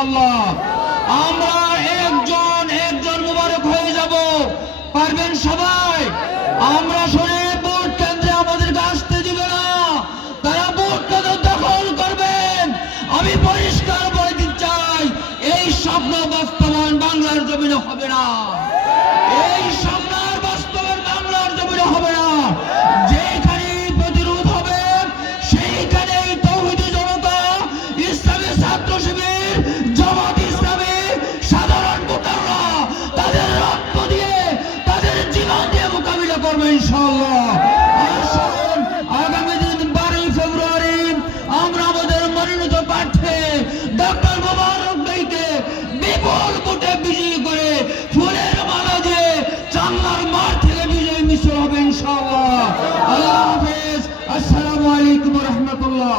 ইনশাআল্লাহ। আমরা একজন একজন মোবারক হয়ে যাব, পারবেন সবাই? আমরা শুনে ভোট কেন্দ্রে আমাদেরকে আসতে দিবে না, তারা ভোট কেন্দ্র দখল করবেন। আমি পরিষ্কার বলে দিতে চাই, এই স্বপ্ন বাস্তবায়ন বাংলার জমিনে হবে না। এই স্বপ্ন বাস্তবায়ন বাংলার জমিনে হবে না। যেখানে প্রতিরোধ হবে সেইখানেই তৌহিদি জনতা, ইসলামী ছাত্র শিবির, জামাত ইসলামী, সাধারণ ভোটাররা তাদের রক্ত দিয়ে, তাদের জীবন দিয়ে মোকাবিলা করবে ইনশাআল্লাহ। আসুন আগামী দিন 12 ফেব্রুয়ারি আমরা আমাদের মনোনীত প্রার্থী ডক্টর মোবারক ভাইকে বিপুল ভোটে বিজয়ী করে ফুলের মালা দিয়ে চাল্লার মাঠ থেকে বিজয়ী মিছিল হবে ইনশাআল্লাহ। আল্লাহ হাফেজ। আসসালামু আলাইকুম ওয়া রাহমাতুল্লাহ।